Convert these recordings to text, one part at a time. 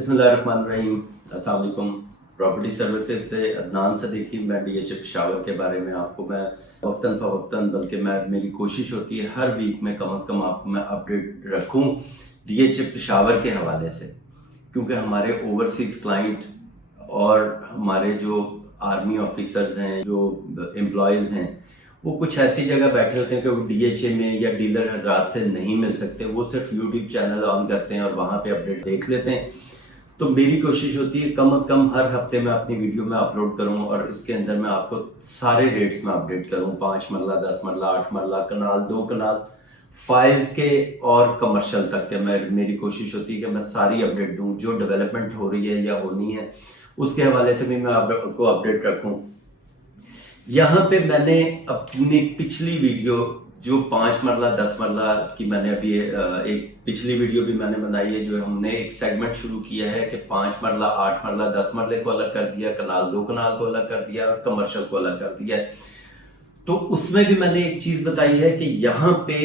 बिस्मिल्लाहिर्रहमानिर्रहीम। अस्सलाम वालेकुम। प्रॉपर्टी सर्विसेज से अदनान सदीकी। मैं डीएच पेशावर के बारे में आपको मैं वक्तन फ़वक्तन बल्कि मेरी कोशिश होती है हर वीक में कम से कम आपको मैं अपडेट रखूं डीएच पेशावर के हवाले से, क्योंकि हमारे ओवरसीज़ क्लाइंट और हमारे जो आर्मी ऑफिसर्स हैं, जो एम्प्लॉयज़ हैं, वो कुछ ऐसी जगह बैठे होते हैं कि वो डीएचए में या डीलर हजरात से नहीं मिल सकते। वो सिर्फ यूट्यूब चैनल ऑन करते हैं और वहाँ पे अपडेट देख लेते हैं। तो मेरी कोशिश होती है कम से कम हर हफ्ते में अपनी वीडियो में अपलोड करूँ और इसके अंदर मैं आपको सारे रेट्स में अपडेट करूँ, 5 मरला, 10 मरला, 8 मरला, कनाल, 2 कनाल, फाइल्स के और कमर्शियल तक के। मेरी कोशिश होती है कि मैं सारी अपडेट दूँ, जो डेवलपमेंट हो रही है या होनी है उसके हवाले से भी मैं आपको अपडेट रखूँ। यहाँ पे मैंने अपनी पिछली वीडियो जो 5 मरला 10 मरला की मैंने अभी एक पिछली वीडियो भी मैंने बनाई है, जो हमने एक सेगमेंट शुरू किया है कि 5 मरला, 8 मरला, 10 मरले को अलग कर दिया, कनाल, 2 कनाल को अलग कर दिया और कमर्शियल को अलग कर दिया है। तो उसमें भी मैंने एक चीज बताई है कि यहाँ पे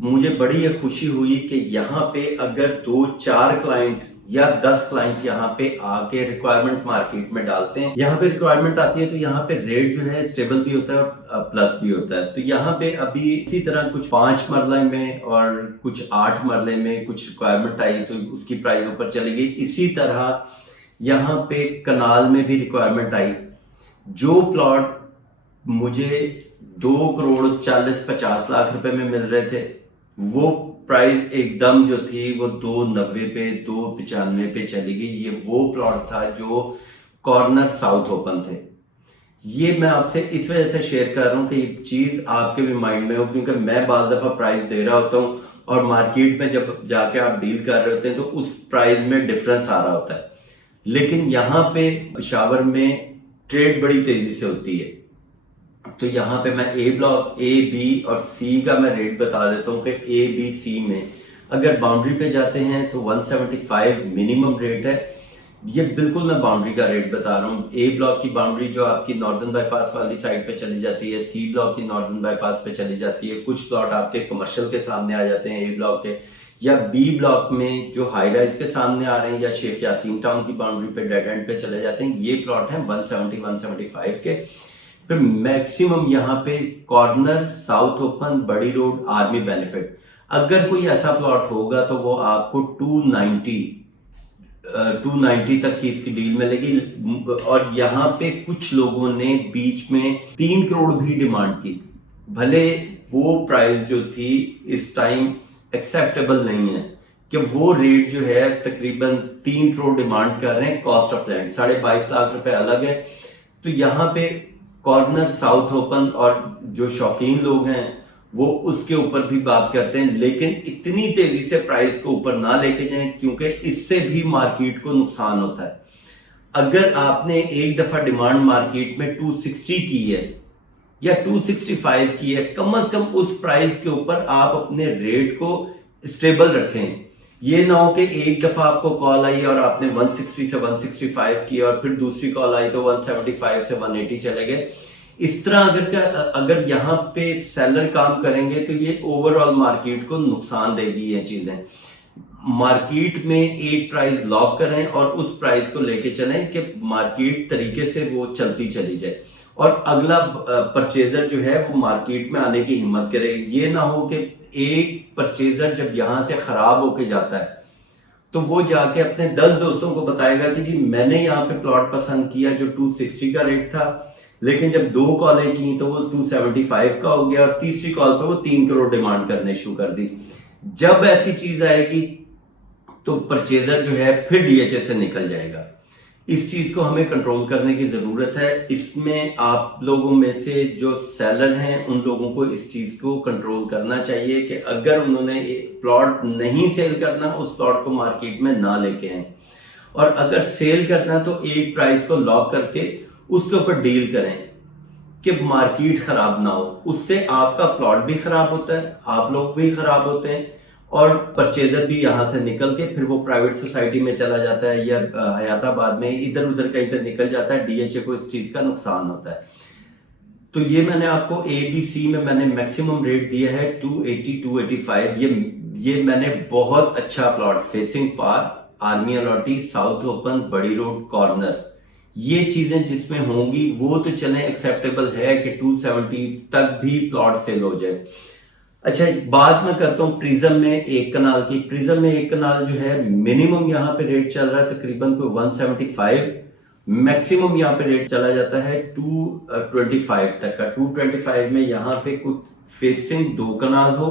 मुझे बड़ी खुशी हुई कि यहाँ पे अगर 2-4 क्लाइंट या 10 क्लाइंट यहाँ पे आके रिक्वायरमेंट मार्केट में डालते हैं, यहाँ पे रिक्वायरमेंट आती है तो यहाँ पे रेट जो है स्टेबल भी होता है और प्लस भी होता है। तो यहाँ पे अभी इसी तरह कुछ 5 मरले में और कुछ 8 मरले में कुछ रिक्वायरमेट आई तो उसकी प्राइस ऊपर चली गई। इसी तरह यहाँ पे कनाल में भी रिक्वायरमेंट आई। जो प्लॉट मुझे 2,40,50 लाख रुपए में मिल रहे थे, वो प्राइस एकदम जो थी वो 290 पे, 295 पे चली गई। ये वो प्लॉट था जो कॉर्नर साउथ ओपन थे। ये मैं आपसे इस वजह से शेयर कर रहा हूँ कि ये चीज आपके भी माइंड में हो, क्योंकि मैं बाज दफा प्राइस दे रहा होता हूँ और मार्केट में जब जाके आप डील कर रहे होते हैं तो उस प्राइस में डिफरेंस आ रहा होता है। लेकिन यहाँ पे पेशावर में ट्रेड बड़ी तेजी से होती है। तो यहाँ पे मैं ए ब्लॉक, ए, बी और सी का मैं रेट बता देता हूँ कि ए, बी, सी में अगर बाउंड्री पे जाते हैं तो 175 मिनिमम रेट है। ये बिल्कुल मैं बाउंड्री का रेट बता रहा हूँ। ए ब्लॉक की बाउंड्री जो आपकी नॉर्दर्न बाईपास वाली साइड पे चली जाती है, सी ब्लॉक की नॉर्दर्न बाईपास पे चली जाती है। कुछ प्लॉट आपके कमर्शियल के सामने आ जाते हैं ए ब्लॉक के, या बी ब्लॉक में जो हाई राइज के सामने आ रहे हैं, या शेख यासीन टाउन की बाउंड्री पे डेड एंड पे चले जाते हैं। ये प्लॉट है 170-175 के। फिर मैक्सिमम यहाँ पे कॉर्नर साउथ ओपन, बड़ी रोड, आर्मी बेनिफिट, अगर कोई ऐसा प्लॉट होगा तो वो आपको 290 तक की इसकी डील मिलेगी। और यहाँ पे कुछ लोगों ने बीच में 3 करोड़ भी डिमांड की। भले वो प्राइस जो थी इस टाइम एक्सेप्टेबल नहीं है, कि वो रेट जो है तकरीबन 3 करोड़ डिमांड कर रहे हैं। कॉस्ट ऑफ लैंड 22.5 लाख रुपए अलग है। तो यहाँ पे कॉर्नर साउथ ओपन और जो शौकीन लोग हैं वो उसके ऊपर भी बात करते हैं, लेकिन इतनी तेजी से प्राइस को ऊपर ना लेके जाएं, क्योंकि इससे भी मार्केट को नुकसान होता है। अगर आपने एक दफा डिमांड मार्केट में 260 की है या 265 की है, कम से कम उस प्राइस के ऊपर आप अपने रेट को स्टेबल रखें। ये ना हो कि एक दफा आपको कॉल आई और आपने 160 से 165 की और फिर दूसरी कॉल आई तो 175 से 180 चले गए। इस तरह अगर यहाँ पे सेलर काम करेंगे तो ये ओवरऑल मार्केट को नुकसान देगी। ये चीजें मार्केट में एक प्राइस लॉक करें और उस प्राइस को लेके चलें कि मार्केट तरीके से वो चलती चली जाए और अगला परचेजर जो है वो मार्केट में आने की हिम्मत करे। ये ना हो कि एक परचेजर जब यहां से खराब होके जाता है तो वो जाके अपने 10 दोस्तों को बताएगा कि जी मैंने यहाँ पे प्लॉट पसंद किया जो 260 का रेट था, लेकिन जब 2 कॉलें की तो वो 275 का हो गया और तीसरी कॉल पे वो 3 करोड़ डिमांड करने शुरू कर दी। जब ऐसी चीज आएगी तो परचेजर जो है फिर डीएचए से निकल जाएगा। इस चीज को हमें कंट्रोल करने की जरूरत है। इसमें आप लोगों में से जो सेलर हैं उन लोगों को इस चीज को कंट्रोल करना चाहिए कि अगर उन्होंने प्लॉट नहीं सेल करना, उस प्लॉट को मार्केट में ना लेके आए, और अगर सेल करना तो एक प्राइस को लॉक करके उसके ऊपर डील करें कि मार्केट खराब ना हो। उससे आपका प्लॉट भी खराब होता है, आप लोग भी खराब होते हैं और परचेजर भी यहाँ से निकल के फिर वो प्राइवेट सोसाइटी में चला जाता है या हयाताबाद में इधर उधर कहीं पे निकल जाता है। डीएचए को इस चीज का नुकसान होता है। तो ये मैंने आपको ए, बी, सी में मैंने मैक्सिमम रेट दिया है 280, 285। ये मैंने बहुत अच्छा प्लॉट फेसिंग पार आर्मी अलॉटी, साउथ ओपन, बड़ी रोड, कॉर्नर, ये चीजें जिसमें होंगी वो तो चले एक्सेप्टेबल है कि 270 तक भी प्लॉट सेल हो जाए। अच्छा, बात मैं करता हूँ प्रिज्म में एक कनाल की। प्रिज्म में एक कनाल जो है मिनिमम यहाँ पे रेट चल रहा है तकरीबन कोई 175, मैक्सिमम यहाँ पे रेट चला जाता है 225 तक का। 225 में यहाँ पे कुछ फेसिंग 2 कनाल हो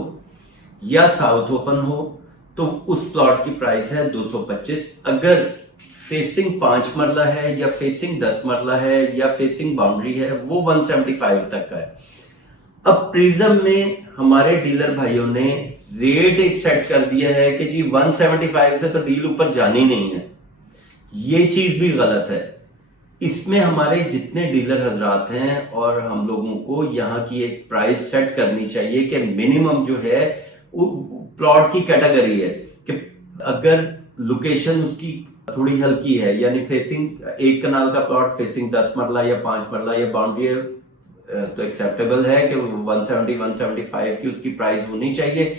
या साउथ ओपन हो तो उस प्लॉट की प्राइस है 225। अगर फेसिंग 5 मरला है या फेसिंग 10 मरला है या फेसिंग बाउंड्री है वो 175 तक का है। अब प्रिज्म में हमारे डीलर भाइयों ने रेट एक सेट कर दिया है कि जी 175 से तो डील ऊपर जानी नहीं है। ये चीज भी गलत है। इसमें हमारे जितने डीलर हजरात हैं और हम लोगों को यहाँ की एक प्राइस सेट करनी चाहिए कि मिनिमम जो है वो प्लॉट की कैटेगरी है कि अगर लोकेशन उसकी थोड़ी हल्की है, यानी फेसिंग एक कनाल का प्लॉट फेसिंग 10 मरला या 5 मरला या बाउंड्री है तो एक्सेप्टेबल है कि 170 175 की उसकी प्राइस होनी चाहिए।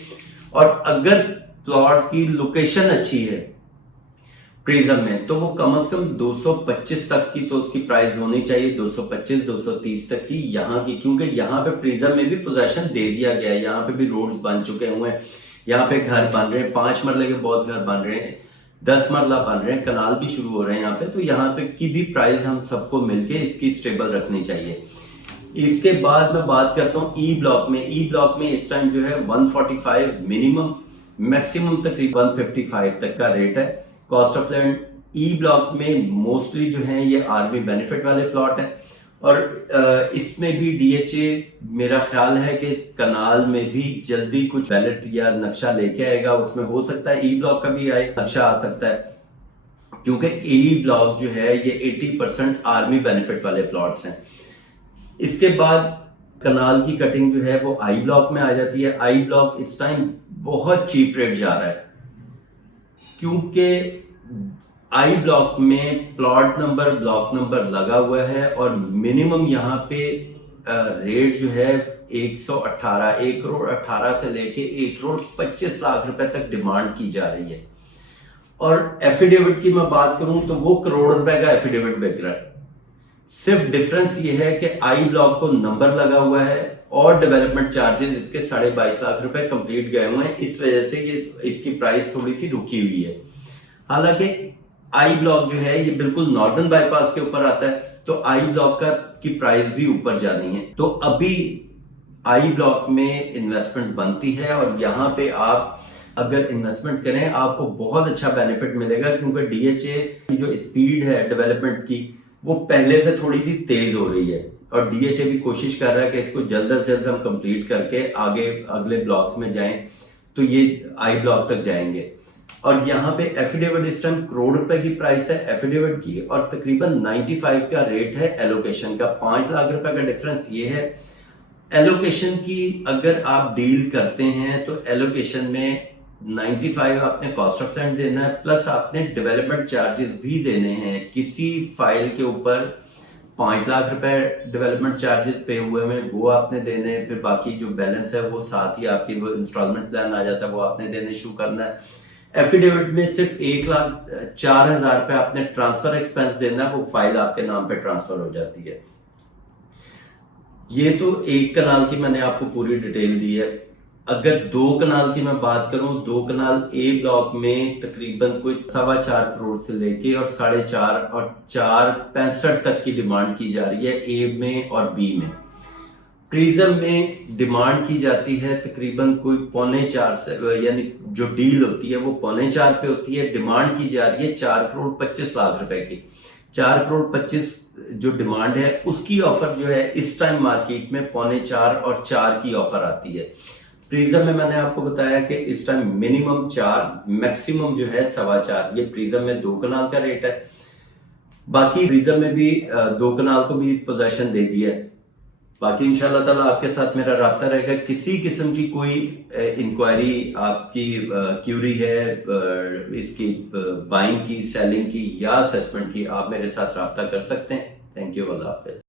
और अगर प्लॉट की लोकेशन अच्छी है प्रिज्म में तो वो कम से कम 225 तक की तो उसकी प्राइस होनी चाहिए, 225 230 तक की यहाँ की, क्योंकि यहाँ पे प्रिज्म में भी पोजेशन दे दिया गया है। यहाँ पे भी रोड्स बन चुके हुए हैं, यहाँ पे घर बन रहे हैं, 5 मरले के बहुत घर बन रहे हैं, 10 मरला बन रहे हैं, कनाल भी शुरू हो रहे हैं यहाँ पे। तो यहाँ पे की भी प्राइस हम सबको मिलके इसकी स्टेबल रखनी चाहिए। इसके बाद मैं बात करता हूँ ई ब्लॉक में। ई ब्लॉक में इस टाइम जो है 145 मिनिमम, मैक्सिमम तकरीबन 155 तक का रेट है। Cost of land E block में मोस्टली जो है ये आर्मी बेनिफिट वाले प्लॉट हैं और इसमें भी डीएचए मेरा ख्याल है कि कनाल में भी जल्दी कुछ बैलेट या नक्शा लेके आएगा। उसमें हो सकता है ई ब्लॉक का भी नक्शा आ सकता है, क्योंकि ई ब्लॉक जो है ये 80% आर्मी बेनिफिट वाले प्लॉट्स हैं। इसके बाद कनाल की कटिंग जो है वो आई ब्लॉक में आ जाती है। आई ब्लॉक इस टाइम बहुत चीप रेट जा रहा है, क्योंकि आई ब्लॉक में प्लॉट नंबर ब्लॉक नंबर लगा हुआ है और मिनिमम यहाँ पे रेट जो है 118 1 करोड़ 18 से लेके 1 करोड़ 25 लाख रुपए तक डिमांड की जा रही है। और एफिडेविट की मैं बात करूं तो वो करोड़ रुपए का एफिडेविट बिक रहा है। सिर्फ डिफरेंस ये है कि आई ब्लॉक को नंबर लगा हुआ है और डेवलपमेंट चार्जेस इसके 22.5 लाख रुपए कंप्लीट गए हुए हैं। इस वजह से ये इसकी प्राइस थोड़ी सी रुकी हुई है। हालांकि आई ब्लॉक जो है ये बिल्कुल नॉर्दर्न बाईपास के ऊपर आता है, तो आई ब्लॉक की प्राइस भी ऊपर जानी है। तो अभी आई ब्लॉक में इन्वेस्टमेंट बनती है और यहाँ पे आप अगर इन्वेस्टमेंट करें आपको बहुत अच्छा बेनिफिट मिलेगा, क्योंकि डीएचए की जो स्पीड है डेवलपमेंट की वो पहले से थोड़ी सी तेज हो रही है और डीएचए भी कोशिश कर रहा है कि इसको जल्द से जल्द हम कंप्लीट करके आगे अगले ब्लॉक्स में जाएं तो ये आई ब्लॉक तक जाएंगे। और यहाँ पे एफिडेविट इस टाइम करोड़ रुपए की प्राइस है एफिडेविट की और तकरीबन 95 का रेट है एलोकेशन का। 5 लाख रुपए का डिफरेंस ये है। एलोकेशन की अगर आप डील करते हैं तो एलोकेशन में 95 आपने कॉस्ट ऑफ लैंड देना है, प्लस आपने डेवलपमेंट चार्जेस भी देने हैं। किसी फाइल के ऊपर 5 लाख रुपए डेवलपमेंट चार्जेस पे हुए हैं वो आपने देने हैं, फिर बाकी जो बैलेंस है वो साथ ही आपकी वो इंस्टॉलमेंट प्लान आ जाता है वो आपने देने शुरू करना है। एफिडेविट में सिर्फ 1,04,000 रुपए आपने ट्रांसफर एक्सपेंस देना है, वो फाइल आपके नाम पे ट्रांसफर हो जाती है। ये तो एक कनाल की मैंने आपको पूरी डिटेल दी है। अगर 2 कनाल की मैं बात करूं, 2 कनाल ए ब्लॉक में तकरीबन कोई 4.25 करोड़ से लेके और 4.5 और 4.65 तक की डिमांड की जा रही है ए में और बी में। प्रिज्म में डिमांड की जाती है तकरीबन कोई 3.25 से, यानी जो डील होती है वो 3.25 पे होती है। डिमांड की जा रही है 4 करोड़ 25 लाख रुपए की। 4 करोड़ 25 जो डिमांड है उसकी ऑफर जो है इस टाइम मार्केट में 3.25 और 4 की ऑफर आती है। प्रिज्म में मैंने आपको बताया कि इस टाइम मिनिमम 4 मैक्सिमम जो है 4.25। ये प्रिज्म में 2 कनाल का रेट है। बाकी प्रिज्म में भी 2 कनाल को भी पोजीशन दे दिया है। बाकी इंशाल्लाह ताला आपके साथ मेरा राब्ता रहेगा। किसी किस्म की कोई इंक्वायरी आपकी क्यूरी है इसकी बाइंग की, सेलिंग की या असेसमेंट की, आप मेरे साथ राब्ता कर सकते हैं। थैंक यू, अल्लाह हाफिज़।